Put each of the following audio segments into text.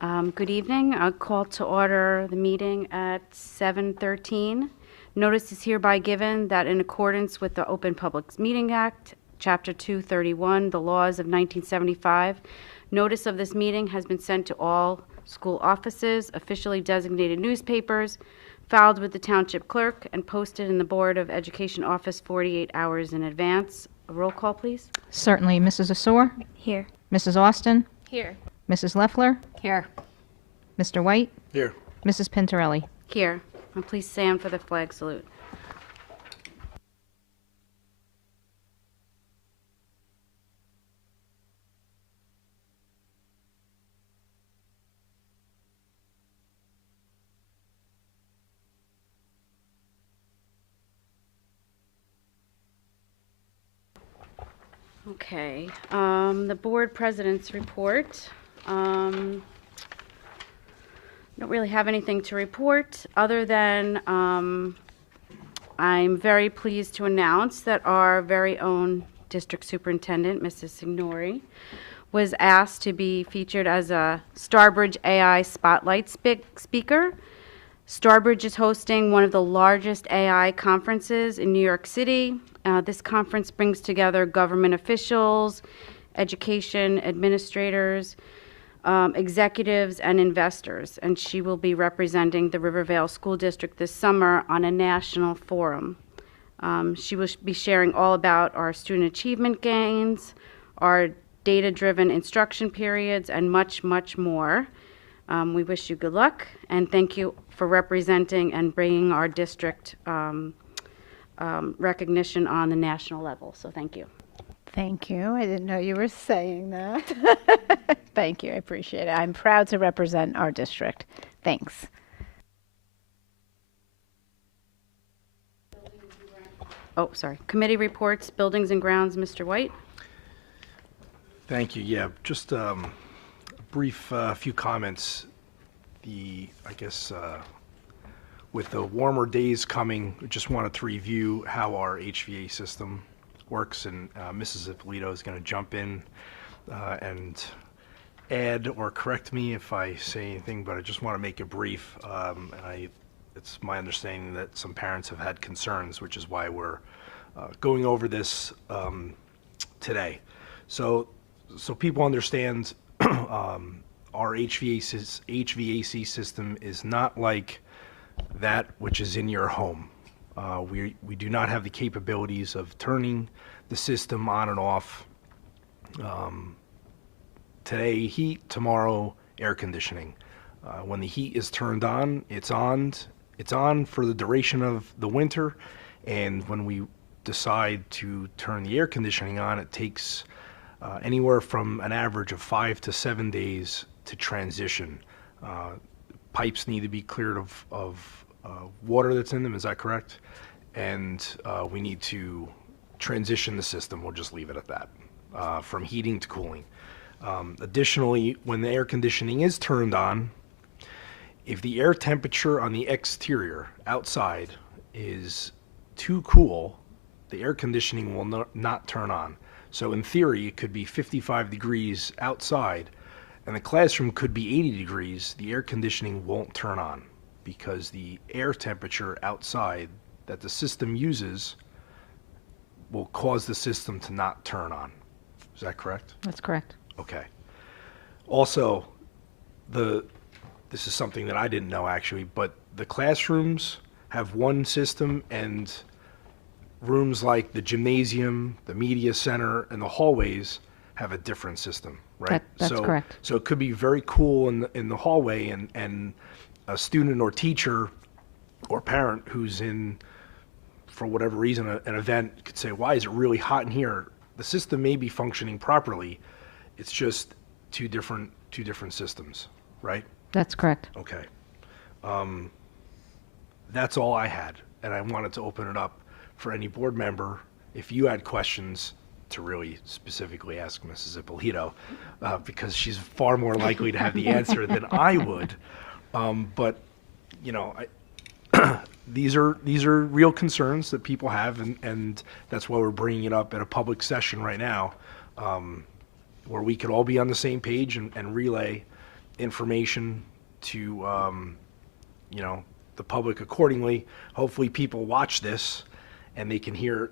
Good evening. I'll call to order the meeting at 7:13. Notice is hereby given that in accordance with the Open Public Meeting Act, Chapter 231, the laws of 1975, notice of this meeting has been sent to all school offices, officially designated newspapers, filed with the township clerk, and posted in the Board of Education office 48 hours in advance. A roll call, please. Certainly. Mrs. Asor? Here. Mrs. Austin? Here. Mrs. Leffler? Here. Mr. White? Here. Mrs. Pintarelli? Here. And please stand for the flag salute. Okay, the board president's report. Don't really have anything to report, other than I'm very pleased to announce that our very own district superintendent, Mrs. Signori, was asked to be featured as a Starbridge AI Spotlight speaker. Starbridge is hosting one of the largest AI conferences in New York City. This conference brings together government officials, education administrators, executives, and investors, and she will be representing the Rivervale School District this summer on a national forum. She will be sharing all about our student achievement gains, our data-driven instruction periods, and much, much more. We wish you good luck, and thank you for representing and bringing our district recognition on the national level. So thank you. Thank you. I didn't know you were saying that. Thank you. I appreciate it. I'm proud to represent our district. Thanks. Oh, sorry. Committee reports, buildings and grounds, Mr. White. Thank you. Yeah, just a brief few comments. With the warmer days coming, I just wanted to review how our HVA system works, and Mrs. Ippolito is going to jump in and add or correct me if I say anything, but I just want to make it brief. It's my understanding that some parents have had concerns, which is why we're going over this today. So people understand our HVAC system is not like that which is in your home. We do not have the capabilities of turning the system on and off. Today heat, tomorrow air conditioning. When the heat is turned on, it's on for the duration of the winter, and when we decide to turn the air conditioning on, it takes anywhere from an average of 5 to 7 days to transition. Pipes need to be cleared of water that's in them, is that correct? And we need to transition the system, we'll just leave it at that, from heating to cooling. Additionally, when the air conditioning is turned on, if the air temperature on the exterior outside is too cool, the air conditioning will not turn on. So in theory, it could be 55 degrees outside, and the classroom could be 80 degrees. The air conditioning won't turn on because the air temperature outside that the system uses will cause the system to not turn on. Is that correct? That's correct. Okay. Also, this is something that I didn't know actually, but the classrooms have one system, and rooms like the gymnasium, the media center, and the hallways have a different system, right? That's correct. So it could be very cool in the hallway, and a student or teacher or parent who's in, for whatever reason, an event could say, why is it really hot in here? The system may be functioning properly. It's just two different systems, right? That's correct. Okay. That's all I had, and I wanted to open it up for any board member, if you had questions, to really specifically ask Mrs. Ippolito, because she's far more likely to have the answer than I would. But, you know, these are real concerns that people have, and that's why we're bringing it up at a public session right now, where we could all be on the same page and relay information to, the public accordingly. Hopefully people watch this and they can hear it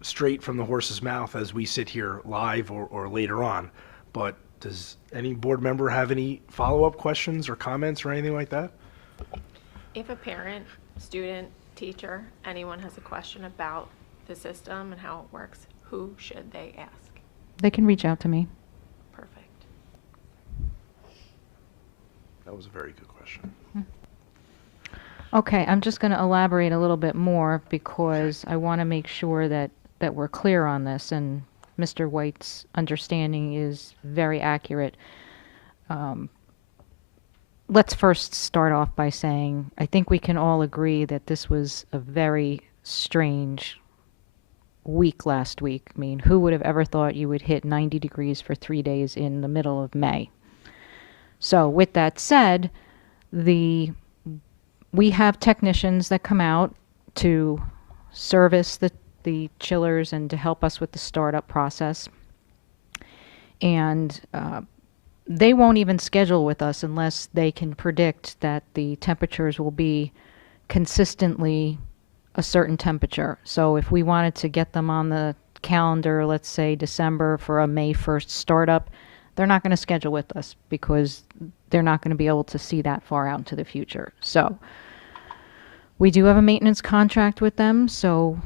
straight from the horse's mouth as we sit here live or later on. But does any board member have any follow-up questions or comments or anything like that? If a parent, student, teacher, anyone has a question about the system and how it works, who should they ask? They can reach out to me. Perfect. That was a very good question. Okay, I'm just going to elaborate a little bit more because I want to make sure that we're clear on this, and Mr. White's understanding is very accurate. Let's first start off by saying I think we can all agree that this was a very strange week last week. I mean, who would have ever thought you would hit 90 degrees for 3 days in the middle of May? So with that said, we have technicians that come out to service the chillers and to help us with the startup process. And they won't even schedule with us unless they can predict that the temperatures will be consistently a certain temperature. So if we wanted to get them on the calendar, let's say December for a May 1st startup, they're not going to schedule with us because they're not going to be able to see that far out into the future. So we do have a maintenance contract with them, so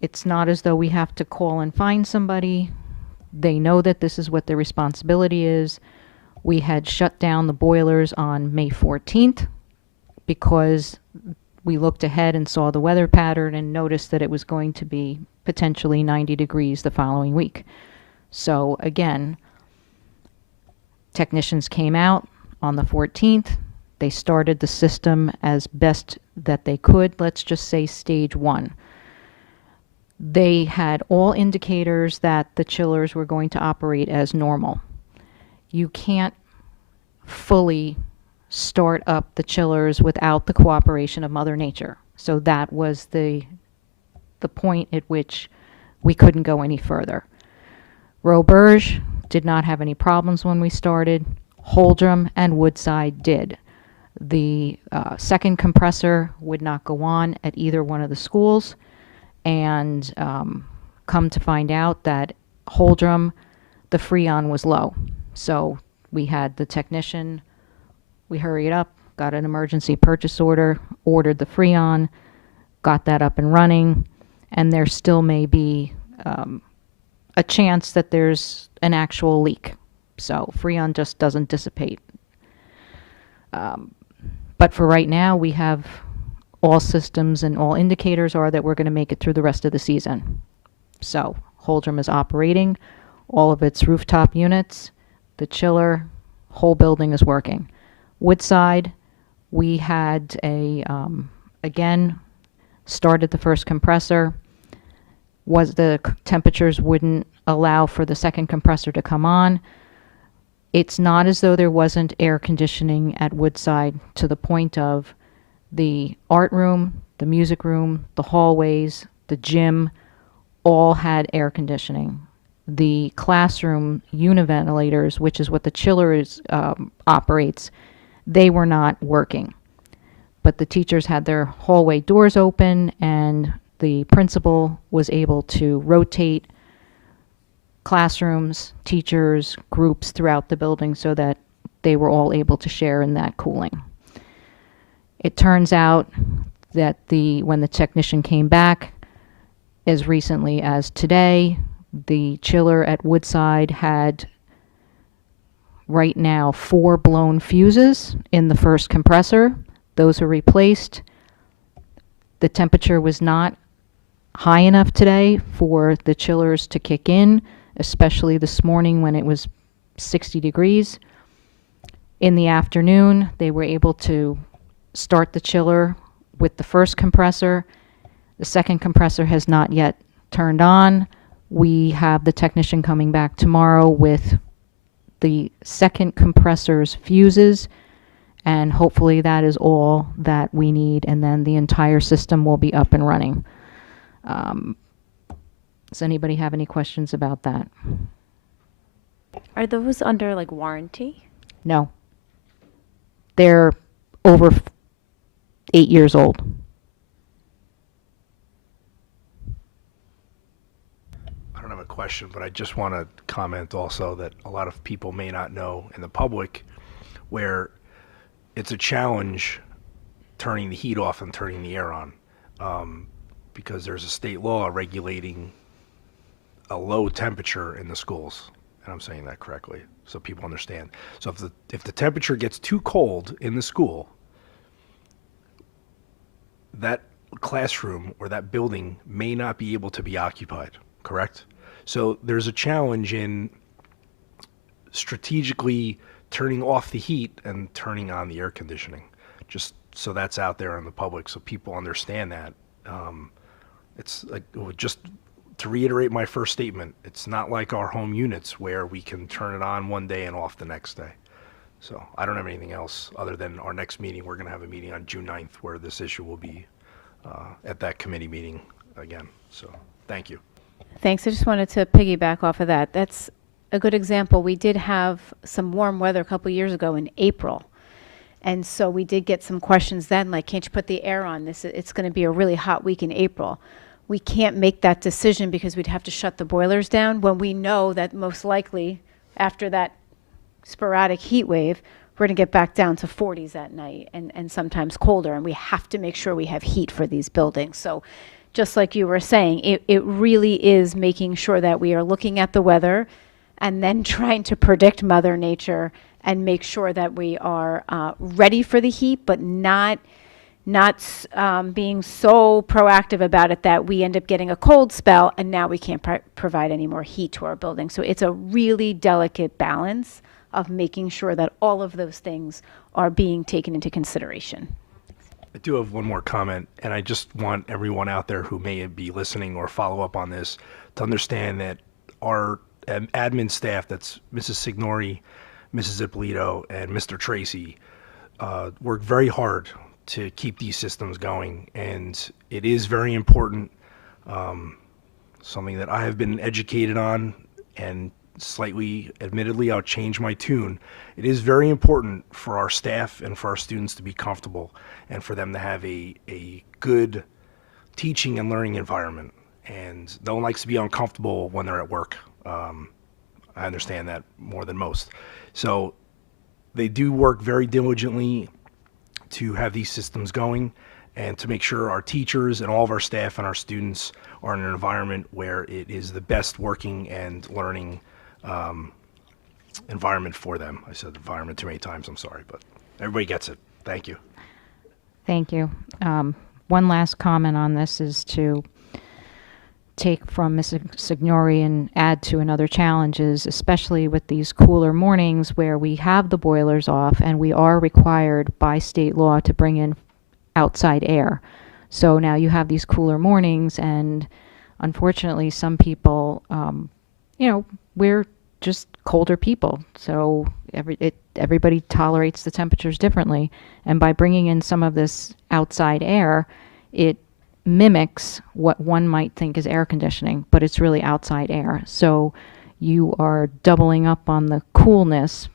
it's not as though we have to call and find somebody. They know that this is what their responsibility is. We had shut down the boilers on May 14th because we looked ahead and saw the weather pattern and noticed that it was going to be potentially 90 degrees the following week. So again, technicians came out on the 14th. They started the system as best that they could. Let's just say stage 1. They had all indicators that the chillers were going to operate as normal. You can't fully start up the chillers without the cooperation of Mother Nature. So that was the point at which we couldn't go any further. Roberge did not have any problems when we started. Holdrum and Woodside did. The second compressor would not go on at either one of the schools, and come to find out that Holdrum, the Freon was low. So we had the technician, we hurried up, got an emergency purchase order, ordered the Freon, got that up and running, and there still may be a chance that there's an actual leak. So Freon just doesn't dissipate. But for right now, we have all systems and all indicators are that we're going to make it through the rest of the season. So Holdrum is operating, all of its rooftop units, the chiller, whole building is working. Woodside, we had again, started the first compressor, was the temperatures wouldn't allow for the second compressor to come on. It's not as though there wasn't air conditioning at Woodside to the point of the art room, the music room, the hallways, the gym, all had air conditioning. The classroom univentilators, which is what the chiller operates, they were not working. But the teachers had their hallway doors open, and the principal was able to rotate classrooms, teachers, groups throughout the building so that they were all able to share in that cooling. It turns out that when the technician came back, as recently as today, the chiller at Woodside had right now 4 blown fuses in the first compressor. Those were replaced. The temperature was not high enough today for the chillers to kick in, especially this morning when it was 60 degrees. In the afternoon, they were able to start the chiller with the first compressor. The second compressor has not yet turned on. We have the technician coming back tomorrow with the second compressor's fuses, and hopefully that is all that we need, and then the entire system will be up and running. Does anybody have any questions about that? Are those under like warranty? No. They're over 8 years old. I don't have a question, but I just want to comment also that a lot of people may not know in the public where it's a challenge turning the heat off and turning the air on, because there's a state law regulating a low temperature in the schools, and I'm saying that correctly so people understand. So if the temperature gets too cold in the school, that classroom or that building may not be able to be occupied, correct? So there's a challenge in strategically turning off the heat and turning on the air conditioning, just so that's out there in the public so people understand that. It's like, just to reiterate my first statement, it's not like our home units where we can turn it on one day and off the next day. So I don't have anything else other than our next meeting. We're going to have a meeting on June 9th where this issue will be at that committee meeting again. So thank you. Thanks. I just wanted to piggyback off of that. That's a good example. We did have some warm weather a couple years ago in April. And so we did get some questions then, like, can't you put the air on? It's going to be a really hot week in April. We can't make that decision because we'd have to shut the boilers down when we know that most likely after that sporadic heat wave, we're going to get back down to 40s at night and sometimes colder. And we have to make sure we have heat for these buildings. So just like you were saying, it really is making sure that we are looking at the weather and then trying to predict Mother Nature and make sure that we are ready for the heat, but not being so proactive about it that we end up getting a cold spell and now we can't provide any more heat to our building. So it's a really delicate balance of making sure that all of those things are being taken into consideration. I do have one more comment, and I just want everyone out there who may be listening or follow up on this to understand that our admin staff, that's Mrs. Signori, Mrs. Ippolito, and Mr. Tracy, work very hard to keep these systems going, and it is very important, something that I have been educated on, and slightly, admittedly, I'll change my tune. It is very important for our staff and for our students to be comfortable and for them to have a good teaching and learning environment. And no one likes to be uncomfortable when they're at work. I understand that more than most. So they do work very diligently to have these systems going and to make sure our teachers and all of our staff and our students are in an environment where it is the best working and learning environment for them. I said environment too many times, I'm sorry, but everybody gets it. Thank you. Thank you. One last comment on this is to take from Ms. Signori and add to another challenge is, especially with these cooler mornings where we have the boilers off and we are required by state law to bring in outside air. So now you have these cooler mornings, and unfortunately some people, we're just colder people. So everybody tolerates the temperatures differently. And by bringing in some of this outside air, it mimics what one might think is air conditioning, but it's really outside air. So you are doubling up on the coolness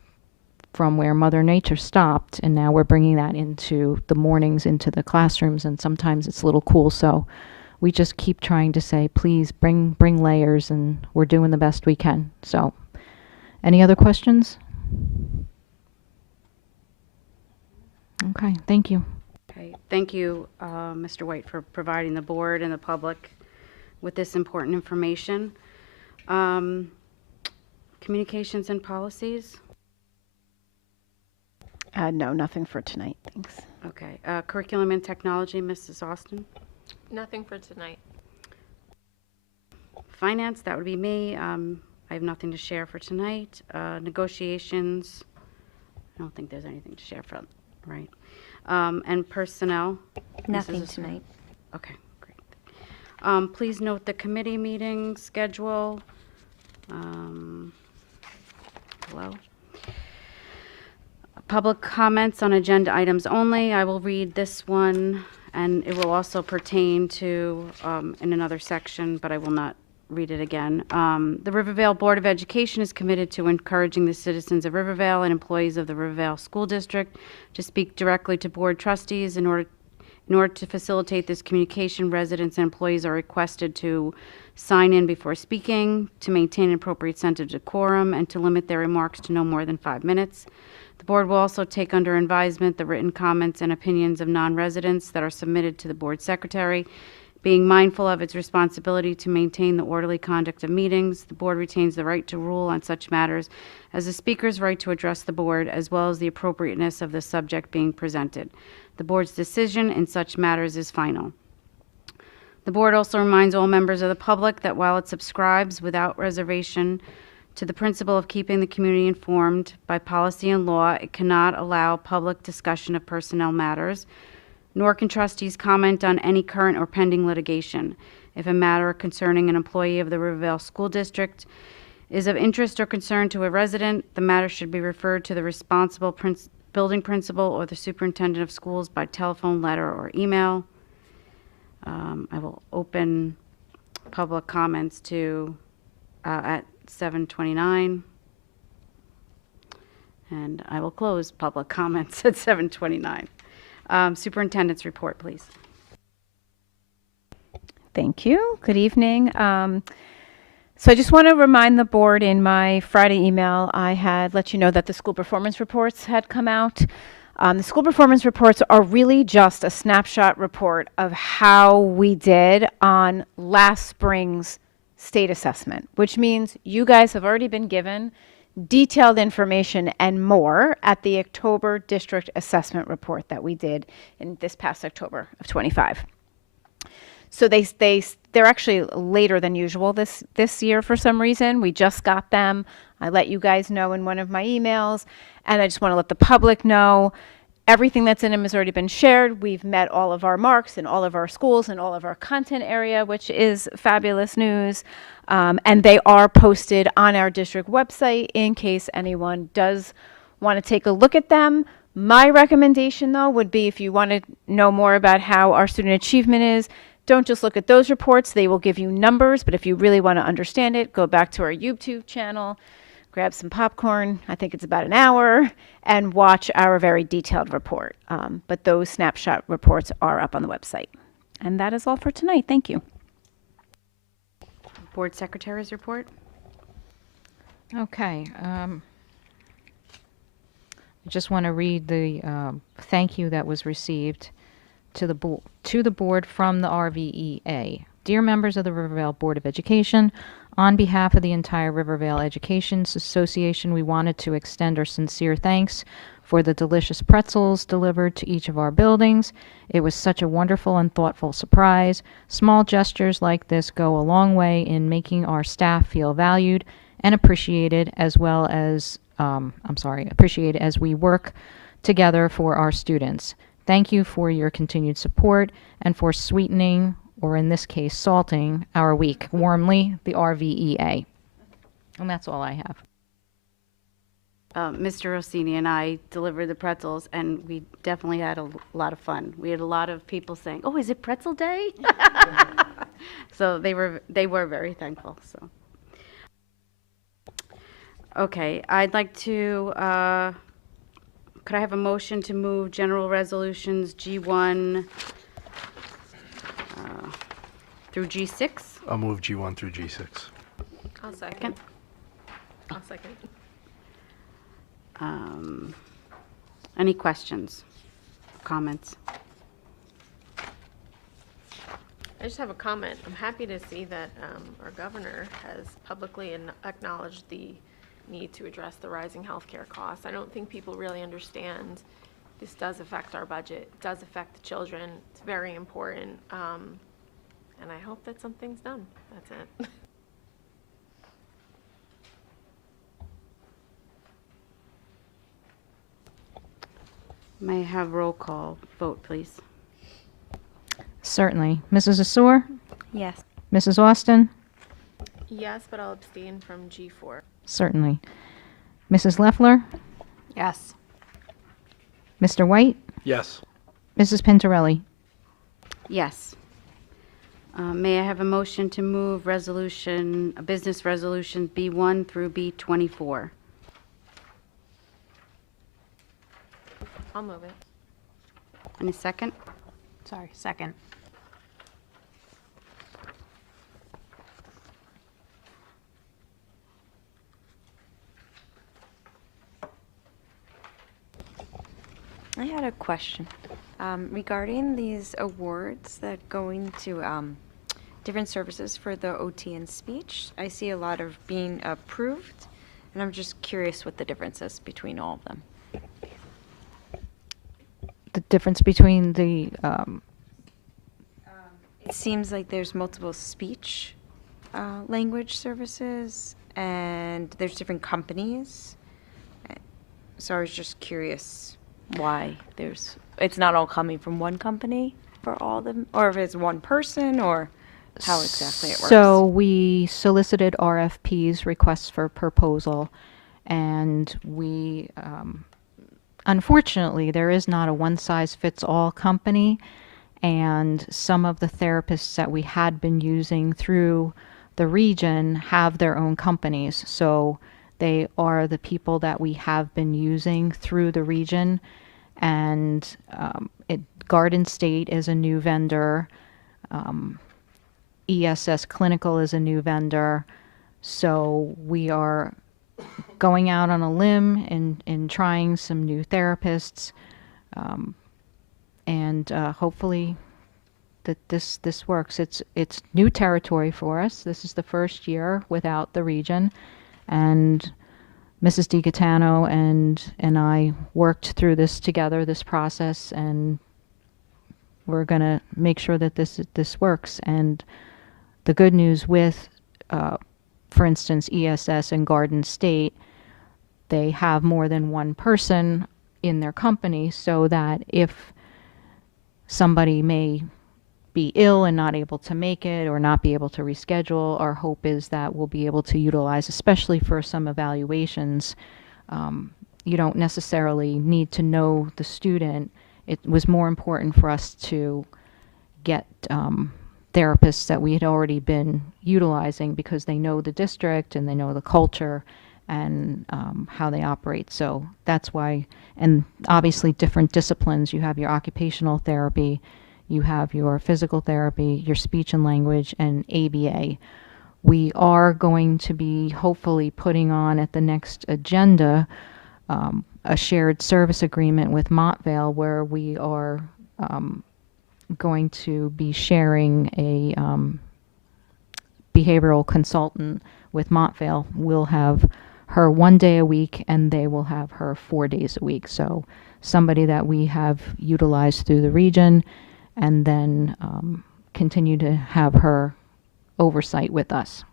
from where Mother Nature stopped, and now we're bringing that into the mornings, into the classrooms, and sometimes it's a little cool. So we just keep trying to say, please bring layers, and we're doing the best we can. So any other questions? Okay, thank you. Okay, thank you, Mr. White, for providing the board and the public with this important information. Communications and policies? No, nothing for tonight. Thanks. Okay. Curriculum and technology, Mrs. Austin? Nothing for tonight. Finance, that would be me. I have nothing to share for tonight. Negotiations, I don't think there's anything to share from, right? And personnel? Nothing Mrs. tonight. Okay, great. Please note the committee meeting schedule. Hello? Public comments on agenda items only. I will read this one, and it will also pertain to, in another section, but I will not read it again. The Rivervale Board of Education is committed to encouraging the citizens of Rivervale and employees of the Rivervale School District to speak directly to board trustees. In order to facilitate this communication, residents and employees are requested to sign in before speaking, to maintain an appropriate sense of decorum, and to limit their remarks to no more than 5 minutes. The board will also take under advisement the written comments and opinions of non-residents that are submitted to the board secretary. Being mindful of its responsibility to maintain the orderly conduct of meetings, the board retains the right to rule on such matters as the speaker's right to address the board, as well as the appropriateness of the subject being presented. The board's decision in such matters is final. The board also reminds all members of the public that while it subscribes without reservation to the principle of keeping the community informed by policy and law, it cannot allow public discussion of personnel matters, nor can trustees comment on any current or pending litigation. If a matter concerning an employee of the Rivervale School District is of interest or concern to a resident, the matter should be referred to the responsible building principal or the superintendent of schools by telephone, letter, or email. I will open public comments at 7:29, and I will close public comments at 7:29. Superintendent's report, please. Thank you. Good evening. So I just want to remind the board, in my Friday email, I had let you know that the school performance reports had come out. The school performance reports are really just a snapshot report of how we did on last spring's state assessment, which means you guys have already been given detailed information and more at the October district assessment report that we did in this past October of 25. So they're actually later than usual this year for some reason. We just got them. I let you guys know in one of my emails, and I just want to let the public know everything that's in them has already been shared. We've met all of our marks in all of our schools and all of our content area, which is fabulous news. And they are posted on our district website in case anyone does want to take a look at them. My recommendation, though, would be if you want to know more about how our student achievement is, don't just look at those reports. They will give you numbers, but if you really want to understand it, go back to our YouTube channel, grab some popcorn, I think it's about an hour, and watch our very detailed report. But those snapshot reports are up on the website. And that is all for tonight. Thank you. Board Secretary's report. Okay. I just want to read the thank you that was received to the board from the RVEA. Dear members of the Rivervale Board of Education, on behalf of the entire Rivervale Education Association, we wanted to extend our sincere thanks for the delicious pretzels delivered to each of our buildings. It was such a wonderful and thoughtful surprise. Small gestures like this go a long way in making our staff feel valued and appreciated, as well as appreciated as we work together for our students. Thank you for your continued support and for sweetening, or in this case, salting, our week. Warmly, the RVEA. And that's all I have. Mr. Rossini and I delivered the pretzels, and we definitely had a lot of fun. We had a lot of people saying, "Oh, is it pretzel day?" So they were very thankful. So, okay, I'd like to. Could I have a motion to move general resolutions G1 through G6? I'll move G1 through G6. I'll second. I'll second. Any questions, comments? I just have a comment. I'm happy to see that our governor has publicly acknowledged the need to address the rising healthcare costs. I don't think people really understand this does affect our budget, it does affect the children. It's very important, and I hope that something's done. That's it. May I have roll call vote, please? Certainly. Mrs. Assur? Yes. Mrs. Austin? Yes, but I'll abstain from G4. Certainly. Mrs. Leffler? Yes. Mr. White? Yes. Mrs. Pintarelli? Yes. May I have a motion to move business resolution B1 through B24? I'll move it. In a second? Sorry, second. I had a question regarding these awards that go into different services for the OT and speech. I see a lot of being approved, and I'm just curious what the difference is between all of them. The difference between the, It seems like there's multiple speech language services, and there's different companies. So I was just curious why it's not all coming from one company for all of them, or if it's one person, or how exactly it works. So we solicited RFPs, requests for proposal, and we, unfortunately, there is not a one-size-fits-all company, and some of the therapists that we had been using through the region have their own companies. So they are the people that we have been using through the region, and Garden State is a new vendor. ESS Clinical is a new vendor. So we are going out on a limb and trying some new therapists, and hopefully that this works. It's new territory for us. This is the first year without the region, and Mrs. DiGatano and I worked through this together, this process, and we're going to make sure that this works. And the good news with, for instance, ESS and Garden State, they have more than one person in their company, so that if somebody may be ill and not able to make it or not be able to reschedule, our hope is that we'll be able to utilize, especially for some evaluations. You don't necessarily need to know the student. It was more important for us to get therapists that we had already been utilizing because they know the district and they know the culture and how they operate. So that's why, and obviously different disciplines. You have your occupational therapy, you have your physical therapy, your speech and language, and ABA. We are going to be hopefully putting on at the next agenda a shared service agreement with Montvale, where we are going to be sharing a behavioral consultant with Montvale. We'll have her 1 day a week, and they will have her 4 days a week. So somebody that we have utilized through the region, and then continue to have her oversight with us.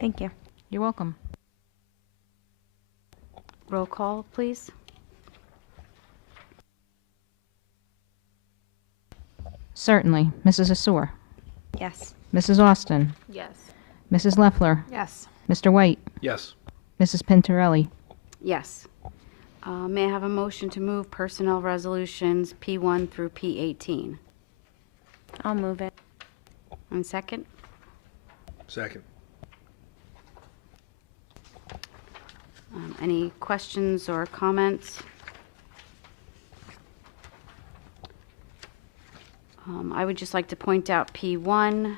Thank you. You're welcome. Roll call, please. Certainly. Mrs. Assor, Yes. Mrs. Austin, Yes. Mrs. Leffler, Yes. Mr. White, Yes. Mrs. Pintarelli. Yes. May I have a motion to move personnel resolutions P1 through P18? I'll move it. And second? Second. Any questions or comments? I would just like to point out P1.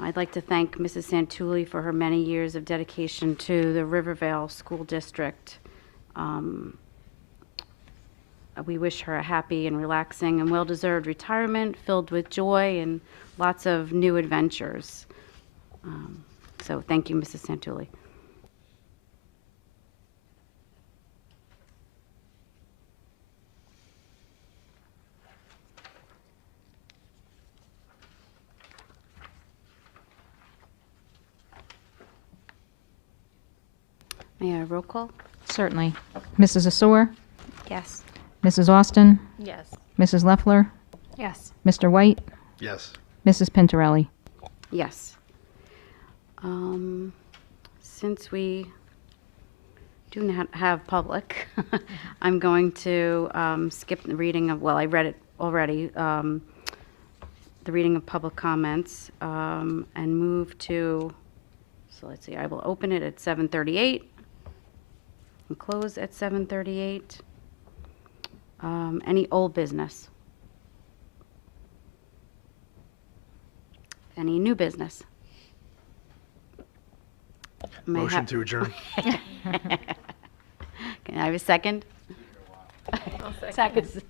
I'd like to thank Mrs. Santulli for her many years of dedication to the Rivervale School District. We wish her a happy and relaxing and well-deserved retirement filled with joy and lots of new adventures. So thank you, Mrs. Santulli. May I roll call? Certainly. Mrs. Assor, Yes. Mrs. Austin, Yes. Mrs. Leffler, Yes. Mr. White, Yes. Mrs. Pintarelli. Yes. Since we do not have public, I'm going to skip the reading of, well, I read it already, the reading of public comments, and move to, so let's see, I will open it at 7:38 and close at 7:38. Any old business? Any new business? May I Motion have- to adjourn. Can I have a second? I'll second. Second.